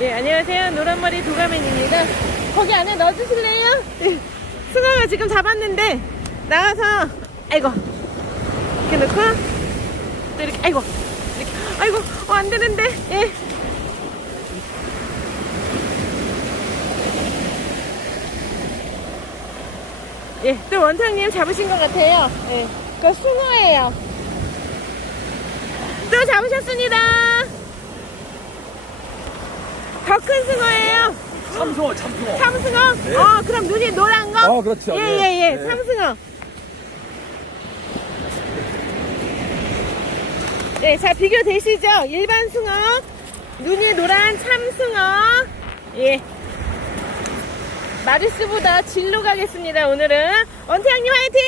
예, 안녕하세요. 노란머리 도가맨입니다. 거기 안에 넣어주실래요? 예, 승아가 지금 잡았는데, 나가서, 아이고, 이렇게 넣고, 또 이렇게, 아이고, 이렇게, 아이고, 어, 안 되는데, 예. 예, 또 원장님 잡으신 것 같아요. 예, 그거 숭어예요. 또 잡으셨습니다. 더 큰 숭어예요. 참숭어, 참숭어. 참숭어? 네. 어, 그럼 눈이 노란 거? 어, 그렇죠. 예, 예. 예, 예. 네. 참숭어. 네, 자, 비교되시죠? 일반 숭어, 눈이 노란 참숭어. 예. 마리수보다 진로 가겠습니다, 오늘은. 원태양님 화이팅!